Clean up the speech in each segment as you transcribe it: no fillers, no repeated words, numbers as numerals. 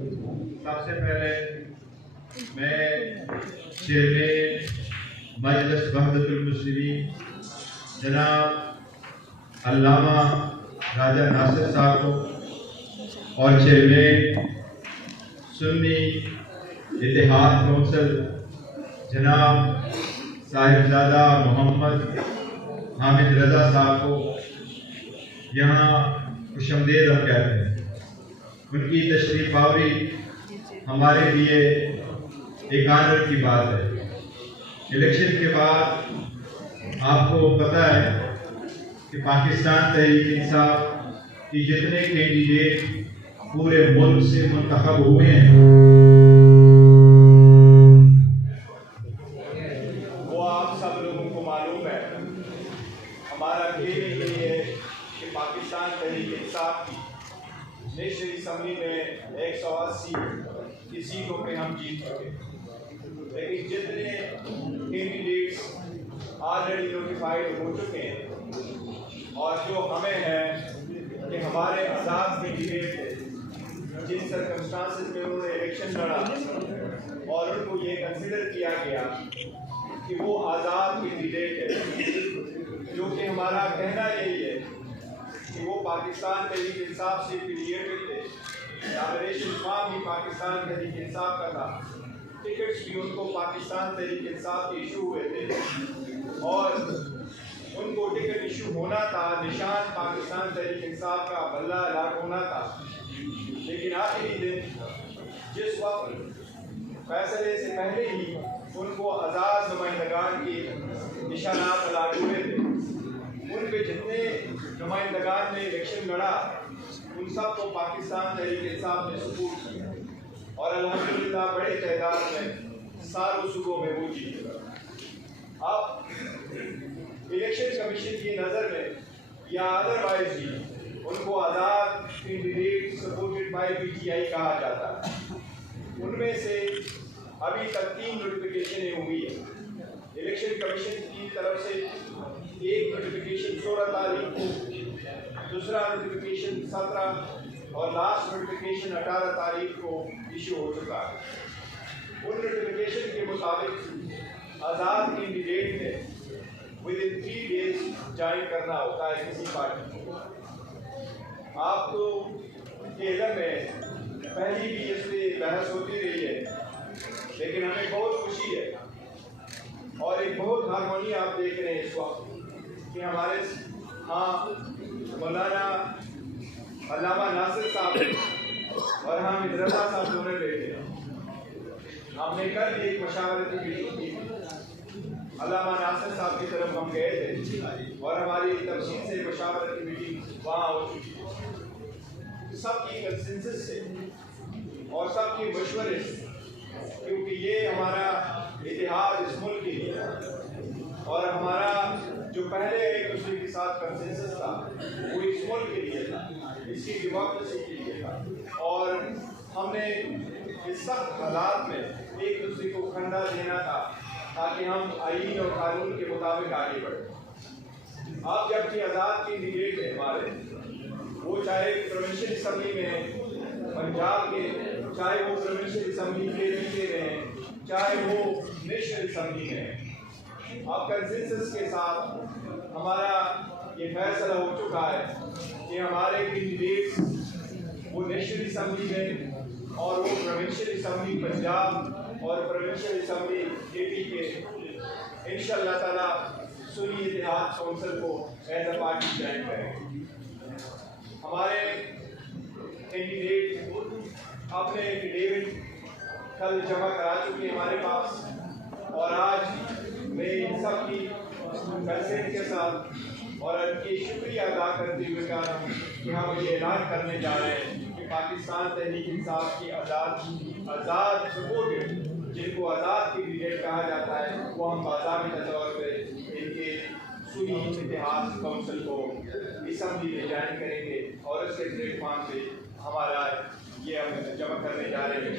سب سے پہلے میں چیئرمین مجلس وحدت المسلمین جناب علامہ راجہ ناصر صاحب کو اور چیئرمین سنی اتحاد کونسل جناب صاحبزادہ محمد حامد رضا صاحب کو یہاں خوش آمدید ہم کہتے ہیں۔ ان کی تشریف آوری ہمارے لیے ایک آنر کی بات ہے۔ الیکشن کے بعد آپ کو پتہ ہے کہ پاکستان تحریک انصاف کی جتنے کینڈیڈیٹ پورے ملک سے منتخب ہوئے ہیں وہ آپ سب لوگوں کو معلوم ہے۔ ہمارا یہ یہی ہے کہ پاکستان تحریک انصاف کی نیشنل اسمبلی میں 180 کی سیٹوں پہ ہم جیت چکے، لیکن جتنے کینڈیڈیٹس آلریڈی نوٹیفائڈ ہو چکے ہیں اور جو ہمیں ہے کہ ہمارے آزاد کینڈیڈیٹ تھے جن سرکمسٹانسز میں انہوں نے الیکشن لڑا اور ان کو یہ کنسیڈر کیا گیا کہ وہ آزاد کینڈیڈیٹ ہے، جو کہ ہمارا کہنا یہی ہے کہ وہ پاکستان تحریک انصاف سے ایفیلیٹڈ تھے، نامینیشن فارم بھی پاکستان تحریک انصاف کا تھا، ٹکٹس بھی ان کو پاکستان تحریک انصاف کے ایشو ہوئے تھے اور ان کو ٹکٹ ایشو ہونا تھا، نشان پاکستان تحریک انصاف کا بلہ الاٹ ہونا تھا، لیکن آخری دن جس وقت فیصلے سے پہلے ہی ان کو آزاد نمائندگان کی نشانات الاٹ ہوئے تھے، ان پہ جتنے نمائندگان نے الیکشن لڑا ان سب کو پاکستان تحریک انصاف نے سپورٹ کیا اور الحمدللہ بڑے تعداد میں ساروں صوبوں میں وہ جیت گیا۔ اب الیکشن کمیشن کی نظر میں یا ادروائز بھی ان کو آزاد candidate supported by P T I کہا جاتا ہے۔ ان میں سے ابھی تک 3 نوٹیفیکیشنیں ہوئی ہیں۔ الیکشن کمیشن کی طرف سے ایک نوٹیفیکیشن 16 تاریخ کو، دوسرا نوٹیفیکیشن 17 اور لاسٹ نوٹیفیکیشن 18 تاریخ کو ایشو ہو چکا ہے۔ ان نوٹیفیکیشن کے مطابق آزاد کینڈیڈیٹ نے within 3 days جوائن کرنا ہوتا ہے کسی پارٹی کو۔ آپ کو علم ہے پہلی بھی اس پہ بحث ہوتی رہی ہے، لیکن ہمیں بہت خوشی ہے اور ایک بہت ہارمونی آپ دیکھ رہے ہیں اس وقت کہ ہمارے ہاں مولانا علامہ ناصر صاحب اور حامد رضا صاحب دونوں بیٹھے ہیں۔ ہم نے کل ایک مشاورتی میٹنگ کی، علامہ ناصر صاحب کی طرف ہم گئے تھے اور ہماری تفصیل سے مشاورتی میٹنگ وہاں ہو چکی ہے، سب کی کنسنسس سے اور سب کی مشورے سے، کیونکہ یہ ہمارا اتحاد اس ملک کے لیے اور ہمارا جو پہلے ایک دوسرے کے ساتھ کنسنسس تھا وہ اس ملک کے لیے تھا، اس کی ڈیموکریسی کے لیے تھا اور ہم نے اس سخت حالات میں ایک دوسرے کو کھنڈا دینا تھا تاکہ ہم آئین اور قانون کے مطابق آگے بڑھیں۔ اب جب کہ آزاد کینڈیڈیٹ ہیں ہمارے، وہ چاہے پروونشل اسمبلی میں پنجاب کے، چاہے وہ پروونشل اسمبلی کے رہیں، چاہے وہ نیشنل اسمبلی میں ہیں، اب کنسنسس کے ساتھ ہمارا یہ فیصلہ ہو چکا ہے کہ ہمارے کینڈیڈیٹس وہ نیشنل اسمبلی میں اور وہ پروونشل اسمبلی پنجاب اور پروونشل اسمبلی اے پی کے انشاءاللہ تعالیٰ سنی اتحاد کونسل کو ایز اے پارٹی جوائن کریں گے۔ ہمارے کینڈیڈیٹ اپنے ایفیڈیوٹ کل جمع کرا چکے ہمارے پاس اور آج میں ان سب کی کنسنٹ کے ساتھ اور ان کی شکریہ ادا کرتے ہوئے کہا رہا ہوں کہ ہم یہ اعلان کرنے جا رہے ہیں کہ پاکستان تحریک انصاف کی آزاد سپورٹڈ جن کو آزاد کینڈیڈیٹ کہا جاتا ہے وہ ہم باضابطہ طور پہ ان کے سنی اتحاد کونسل کو اسمبلی میں جوائن کریں گے اور اس کے پلیٹ فارم پہ ہمارا یہ ہم جمع کرنے جا رہے ہیں۔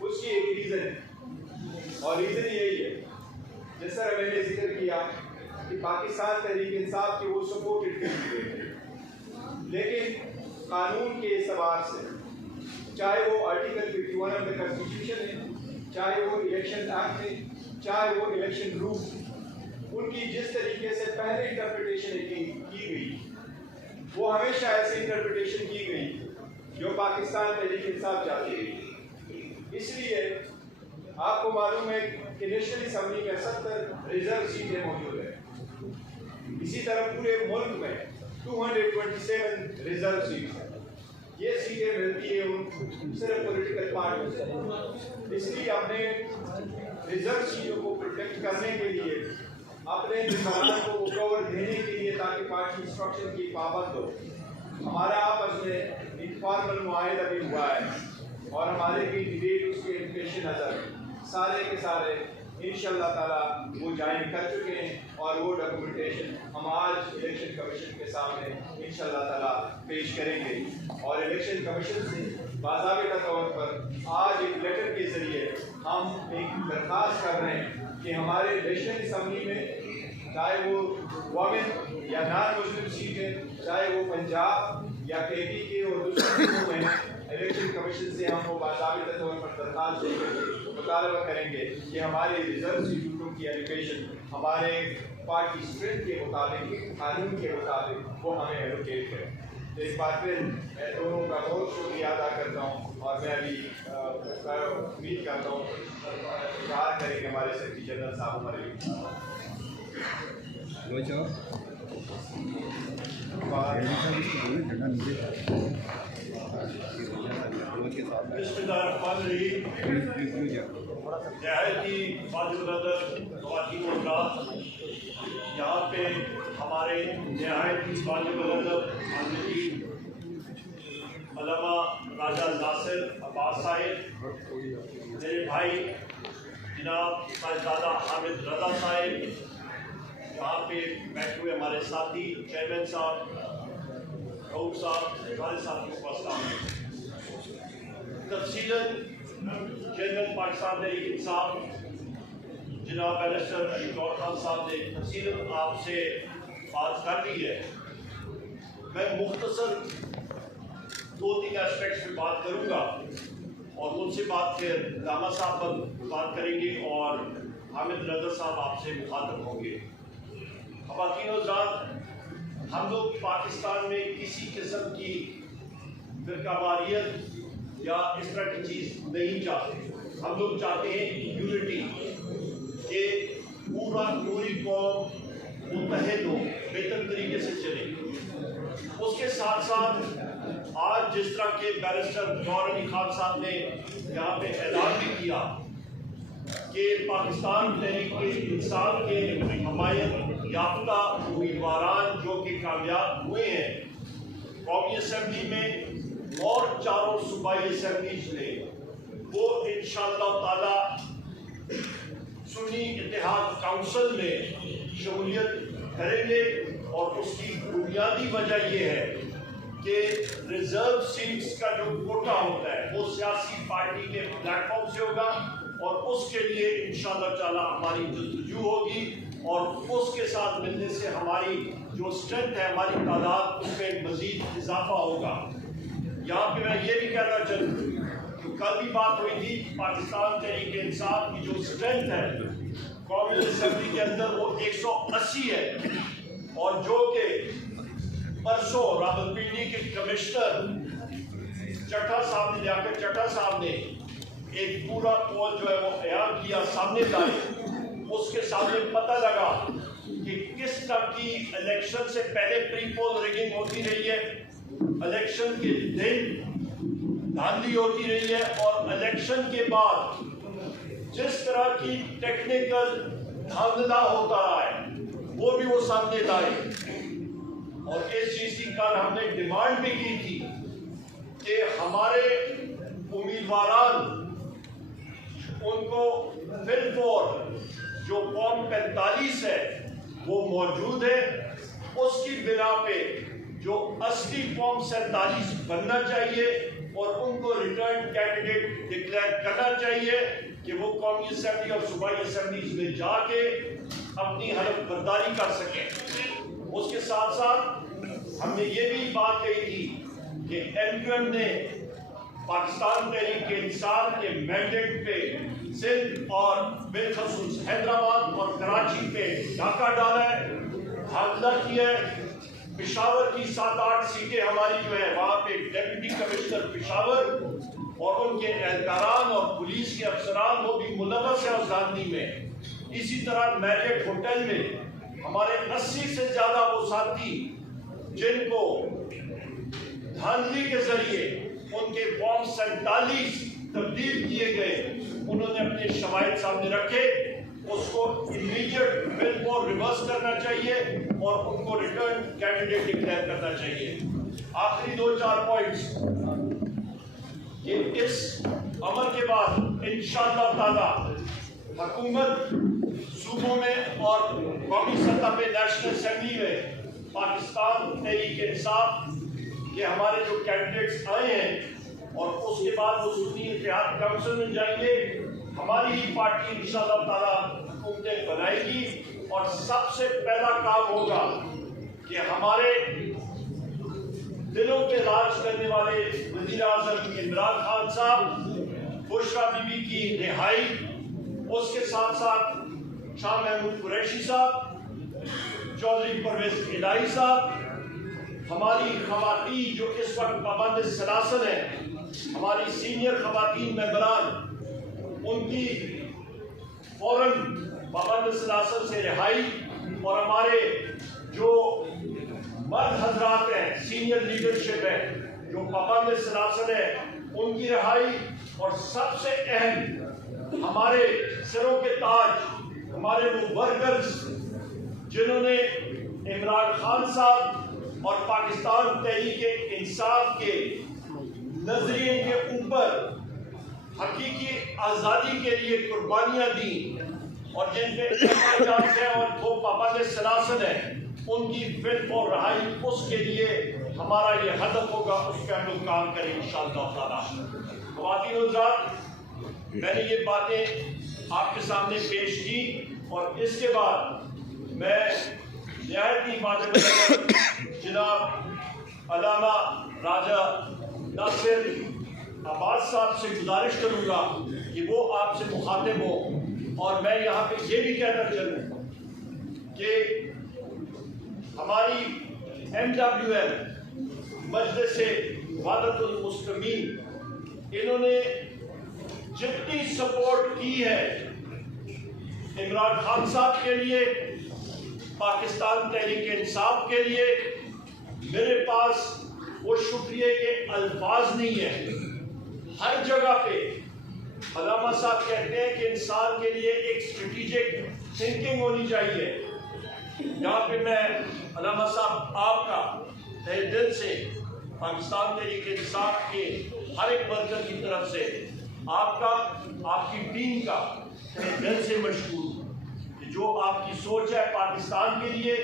اس کی ایک ریزن ہے اور ریزن یہی ہے جس طرح میں نے ذکر کیا کہ پاکستان تحریک انصاف کے وہ سپورٹڈ کینڈیڈیٹ ہیں، لیکن قانون کے اعتبار سے چاہے وہ آرٹیکل 51 آف دا کانسٹیٹیوشن ہے، چاہے وہ الیکشن ایکٹ ہے، چاہے وہ الیکشن رول، ان کی جس طریقے سے پہلے انٹرپریٹیشن کی گئی وہ ہمیشہ ایسی انٹرپریٹیشن کی گئی جو پاکستان تحریک انصاف چاہتی ہے۔ اس لیے آپ کو معلوم ہے کہ نیشنل اسمبلی میں 70 ریزرو سیٹیں موجود ہیں، اسی طرح پورے ملک میں 227 ریزرو سیٹس ہیں۔ یہ سیٹیں ملتی ہیں صرف پولیٹیکل پارٹیوں سے۔ اس لیے اپنے ریزرو سیٹوں کو پروٹیکٹ کرنے کے لیے، اپنے ممبران کو وہ کور دینے کے لیے تاکہ پارٹی انسٹرکشن کی پابند ہو، ہمارا آپس میں انفارمل معاہدہ بھی ہوا ہے اور ہمارے بھی ڈبیٹ اس کے پیش نظر سارے کے سارے انشاءاللہ تعالیٰ وہ جوائن کر چکے ہیں اور وہ ڈاکومنٹیشن ہم آج الیکشن کمیشن کے سامنے انشاءاللہ تعالیٰ پیش کریں گے۔ اور الیکشن کمیشن سے باضابطہ طور پر آج ایک لیٹر کے ذریعے ہم ایک درخواست کر رہے ہیں کہ ہمارے نیشنل اسمبلی میں چاہے وہ وومن یا نان مسلم سیٹ ہے، چاہے وہ پنجاب یا کے پی کے اور دوسرے صوبوں میں، الیکشن کمیشن سے ہم وہ باضابطہ طور پر درخواست دیں گے، مطالبہ کریں گے کہ ہمارے ریزرو سیٹوں کی ایلوکیشن ہمارے پارٹی اسٹرینتھ کے مطابق، قانون کے مطابق وہ ہمیں ایلوکیٹ کریں۔ تو ایک بار پھر میں دونوں کا بہت شکریہ ادا کرتا ہوں اور میں ابھی امید کرتا ہوں اظہار کریں گے ہمارے سیکرٹری جنرل صاحب ہمارے نہایت واجب القدر خواتین و حضرات، یہاں پہ ہمارے نہایت واجب القدر حضرت علامہ راجہ ناصر عباس صاحب، میرے بھائی جناب صاحبزادہ حامد رضا صاحب، یہاں پہ بیٹھے ہوئے ہمارے ساتھی چیئرمین صاحب، رؤوف صاحب، ہمارے ساتھی وفد، تفصیلاً چیئرمین پاکستان تحریک انصاف جناب بیرسٹر اشفاق خان صاحب نے تفصیلاً آپ سے بات کر لی ہے۔ میں مختصر 2-3 ایسپیکٹس پہ بات کروں گا اور ان سے بات پھر علامہ صاحب پر بات کریں گے اور حامد رضا صاحب آپ سے مخاطب ہوں گے۔ خواتین و حضرات، ہم لوگ پاکستان میں کسی قسم کی فرقہ واریت یا اس طرح کی چیز نہیں چاہتے۔ ہم لوگ چاہتے ہیں یونٹی، کہ پوری قوم متحد ہو، بہتر طریقے سے چلے۔ اس کے ساتھ ساتھ آج جس طرح کے بیرسٹر جوہر علی خان صاحب نے یہاں پہ اعلان بھی کیا کہ پاکستان تحریک انصاف کے حمایت یافتہ امیدواران جو کہ کامیاب ہوئے ہیں قومی اسمبلی میں اور 4 صوبائی اسمبلیز میں، وہ انشاءاللہ تعالی سنی اتحاد کونسل میں شمولیت کریں گے۔ اور اس کی بنیادی وجہ یہ ہے کہ ریزرو سیٹس کا جو کوٹا ہوتا ہے وہ سیاسی پارٹی کے پلیٹ فارم سے ہوگا اور اس کے لیے انشاءاللہ تعالی ہماری جستجو ہوگی اور اس کے ساتھ ملنے سے ہماری جو اسٹرینتھ ہے، ہماری تعداد، اس میں مزید اضافہ ہوگا۔ یہاں پہ میں یہ بھی کہنا چاہوں کہ کل بھی بات ہوئی تھی، پاکستان تحریک انصاف کی جو اسٹرینتھ ہے قومی اسمبلی کے اندر وہ 180 ہے، اور جو کہ پرسوں راولپنڈی کے کمشنر چٹھا صاحب نے، لیاقت چٹھا صاحب نے ایک پورا پول جو ہے وہ عیان کیا، سامنے لائے، اس کے سامنے پتہ لگا کہ کس طرح کی الیکشن سے پہلے پری پول ریگنگ ہوتی رہی ہے، الیکشن کے دن دھاندلی ہوتی رہی ہے، اور الیکشن کے بعد جس طرح کی ٹیکنیکل دھاندلا ہوتا رہا ہے وہ بھی وہ سامنے لائے۔ اور اس چیز کی کل ہم نے ڈیمانڈ بھی کی تھی کہ ہمارے امیدواران ان کو بالفور جو فارم 45 ہے وہ موجود ہے، اس کی بنا پہ جو اصلی فارم 47 بننا چاہیے اور ان کو ریٹرن کینڈیڈیٹ ڈکلیئر کرنا چاہیے کہ وہ قومی اسمبلی اور صوبائی اسمبلیز میں جا کے اپنی حلف برداری کر سکیں۔ اس کے ساتھ ساتھ ہم نے یہ بھی بات کہی تھی کہ ایم کیو ایم نے پاکستان تحریک انصاف کے مینڈیٹ پہ سندھ اور بالخصوص حیدرآباد اور کراچی پہ ڈاکہ ڈالا ہے، حملہ کیا ہے۔ پشاور کی 7-8 سیٹیں ہماری جو ہے وہاں پہ ڈیپٹی کمشنر پشاور اور ان کے اہلکاران اور پولیس کے افسران وہ بھی ملوث ہیں اس دھاندلی میں۔ اسی طرح میریٹ ہوٹل میں ہمارے 80 سے زیادہ وہ ساتھی جن کو دھاندلی کے ذریعے ان کے فارم 47 تبدیل کیے گئے، انہوں نے اپنے شواہد سامنے رکھے۔ اس کو امیڈیٹ بل کو ریورس کرنا چاہیے اور ان کو ریٹرن کینڈیڈیٹ ڈکلیئر کرنا چاہیے۔ آخری 2-4 پوائنٹس کہ اس عمل کے بعد انشاءاللہ تعالی حکومت صوبوں میں اور قومی سطح پہ نیشنل اسمبلی میں پاکستان تحریک انصاف کے ہمارے جو کینڈیڈیٹس آئے ہیں اور اس کے بعد وہ سنی اتحاد کونسل میں جائیں گے، ہماری ہی پارٹی انشاءاللہ تعالی حکومتیں بنائے گی اور سب سے پہلا کام ہوگا کہ ہمارے دلوں پہ راج کرنے والے وزیر اعظم عمران خان صاحب، بشرا بی بی کی رہائی، اس کے ساتھ ساتھ شاہ محمود قریشی صاحب، چودھری پرویز الہی صاحب، ہماری خواتین جو اس وقت پابند سلاسل ہیں، ہماری سینئر خواتین ممبران، ان کی فوراً پابند سلاسل سے رہائی، اور ہمارے جو مرد حضرات ہیں، سینئر لیڈرشپ ہے جو پابند سلاسل ہے، ان کی رہائی، اور سب سے اہم ہمارے سروں کے تاج، ہمارے وہ ورکرز جنہوں نے عمران خان صاحب اور پاکستان تحریک انصاف کے نظریے کے اوپر حقیقی آزادی کے لیے قربانیاں دیں اور جن پہ احتجاج ہے اور وہ پابند سلاسل ہیں، ان کی فل اور رہائی، اس کے لیے ہمارا یہ ہدف ہوگا، اس پہ ہم لوگ کام کریں انشاءاللہ تعالی۔ خواتین و حضرات، میں نے یہ باتیں آپ کے سامنے پیش کی اور اس کے بعد میں نہایت ہی معذرت جناب علامہ راجہ ناصر عباس صاحب سے گزارش کروں گا کہ وہ آپ سے مخاطب ہوں، اور میں یہاں پہ یہ بھی کہہ کر چلوں کہ ہماری MWM مجلس وحدت المسلمین، انہوں نے جتنی سپورٹ کی ہے عمران خان صاحب کے لیے، پاکستان تحریک انصاف کے لیے، میرے پاس وہ شکریہ کے الفاظ نہیں ہیں۔ ہر جگہ پہ علامہ صاحب کہتے ہیں کہ انسان کے لیے ایک اسٹریٹجک تھنکنگ ہونی چاہیے۔ یہاں پہ میں علامہ صاحب آپ کا تہ دل سے پاکستان تحریک انصاف کے ہر ایک ورکر کی طرف سے آپ کا، آپ کی ٹیم کا تہ دل سے مشکور ہوں کہ جو آپ کی سوچ ہے پاکستان کے لیے،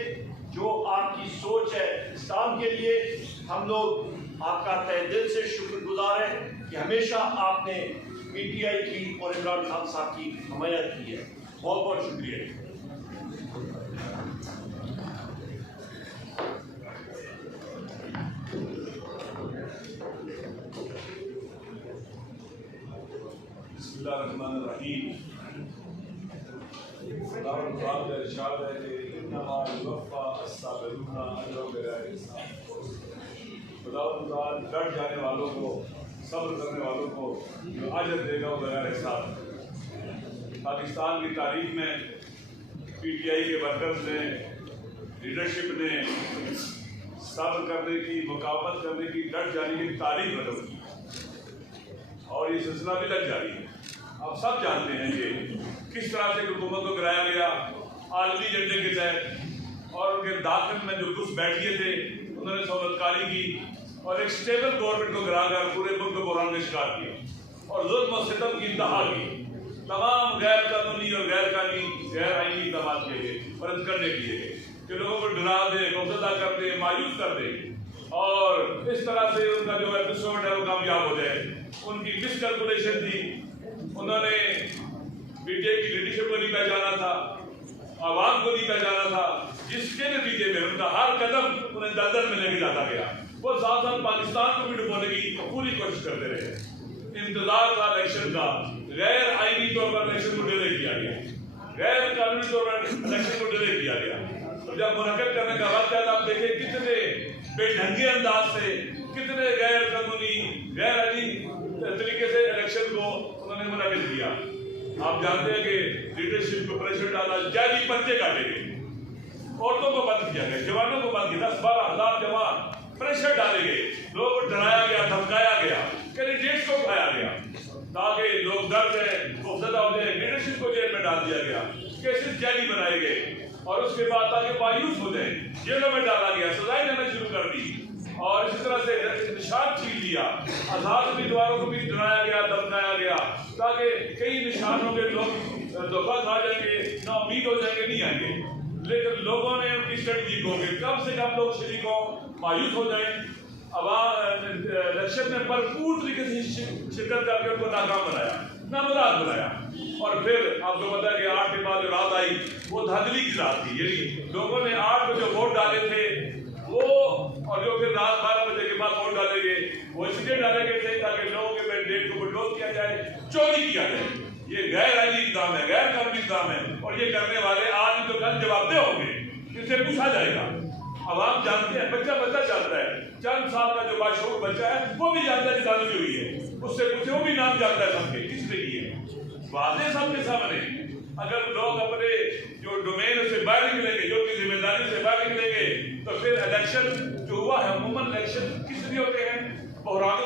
جو آپ کی سوچ ہے اسلام کے لیے، ہم لوگ آپ کا تہ دل سے شکر گزار ہیں کہ ہمیشہ آپ نے PTI کی اور عمران خان صاحب کی حمایت کی ہے۔ بہت بہت شکریہ۔ بسم اللہ الرحمن الرحیم۔ اللہ تعالیٰ کا ارشاد ہے کہ انما یوفی الصابرون اجرهم بغیر حساب۔ خدا تعالیٰ ڈٹ جانے والوں کو، صبر کرنے والوں کو جو اجر دے گا وہ بغیر حساب۔ پاکستان کی تاریخ میں PTI کے ورکرز نے، لیڈرشپ نے صبر کرنے کی، مقاومت کرنے کی، ڈٹ جانے کی تاریخ رقم کی، اور یہ سلسلہ بھی لگ جاری ہے۔ آپ سب جانتے ہیں کہ کس طرح سے حکومت کو گرایا گیا عالمی ایجنڈے کے تحت، اور ان کے داخل میں جو گھس بیٹھے تھے انہوں نے سہولت کاری کی اور ایک اسٹیبل گورنمنٹ کو گرا کر پورے ملک کو بحران کا شکار کیا اور ظلم و ستم کی انتہا کی۔ تمام غیر قانونی اور غیر قانونی غیر آئینی اقدامات کیے گئے اور کرنے کیے گئے کہ لوگوں کو ڈرا دے، خوفزدہ کر دے، مایوس کر دے، اور اس طرح سے ان کا جو ایپیسوڈ ہے وہ کامیاب ہو جائے۔ ان کی مس کیلکولیشن تھی، انہوں نے PTI کی لیڈرشپ کو نہیں پہچانا تھا، عوام کو نہیں پہچانا تھا، جس کے نتیجے میں ان کا ہر قدم انہیں دلدل میں لے کے جاتا گیا۔ وہ ساتھ ساتھ پاکستان کو بھی ڈبونے کی پوری کوشش کرتے رہے. انتظار تھا الیکشن کا، غیر آئینی طور پر الیکشن کو ڈیلے کیا گیا، غیر قانونی طور پر الیکشن کو ڈیلے کیا گیا. اور جب منعقد کرنے کا وقت آیا آپ دیکھیں کتنے بے ڈھنگے انداز سے، کتنے غیر قانونی غیر آئینی طریقے سے الیکشن کو انہوں نے منعقد کیا. آپ جانتے ہیں کہ لیڈرشپ کو پریشر ڈالا، جعلی پرچے کاٹے گئے، عورتوں کو بند کیا گیا، جوانوں کو بند کیا، 10-12 ہزار جوان پریشر ڈالے گئے، لوگوں کو ڈرایا گیا، دھمکایا گیا، کینڈیڈیٹس کو اٹھایا گیا تاکہ لوگ ڈر گئے، خوفزدہ ہو گئے. لیڈرشپ کو جیل میں ڈال دیا گیا، کیسز جعلی بنائے گئے، اور اس کے بعد تاکہ مایوس ہو جائیں جیلوں میں ڈالا گیا، سزائیں دینا شروع کر دی، اور اسی طرح سے نشان چھین لیا. آزاد امیدواروں کو بھی ڈرایا گیا، دھمکایا گیا تاکہ کئی نشان ہوں گے، لوگ دھوکہ کھا جائیں گے، نا امید ہو جائیں گے، نہیں آئیں گے. لیکن لوگوں نے ان کی اسٹریٹجی کو کہ کم سے کم لوگ شریک ہوں، مایوس ہو جائیں. عوام الیکشن میں بھرپور طریقے سے شرکت کر کے ان کو ناکام بنایا، نامراد بنایا. اور پھر آپ کو پتا ہے کہ 8 کے بعد جو رات آئی وہ دھاندلی کی رات تھی. یعنی لوگوں نے 8 کو جو ووٹ ڈالے تھے وہ، اور جو پھر رات 12 بجے کے بعد ووٹ ڈالے گئے وہ اس لیے ڈالے گئے تھے تاکہ لوگوں کے مینڈیٹ کو بلڈوز کیا جائے، چوری کیا جائے. یہ غیر آئینی اقدام ہے، غیر قانونی اقدام ہے، اور یہ کرنے والے آج بھی تو کل جواب دہ ہوں گے، اس سے پوچھا جائے گا. عوام جانتے ہیں، بچہ جانتا ہے، چند سال کا جو باشعور بچہ ہے وہ بھی جانتا ہے کہ دھاندلی ہوئی ہے، اس سے پوچھے، وہ بھی نام جانتا ہے سب کے، کس نے کی ہے، واضح سب کے سامنے. اگر لوگ اپنے جو ڈومین سے باہر نکلیں گے، جو اپنی ذمہ داری سے باہر نکلیں گے، تو پھر الیکشن جو ہوا ہے، عموماً الیکشن کس لیے ہوتے ہیں؟ بحران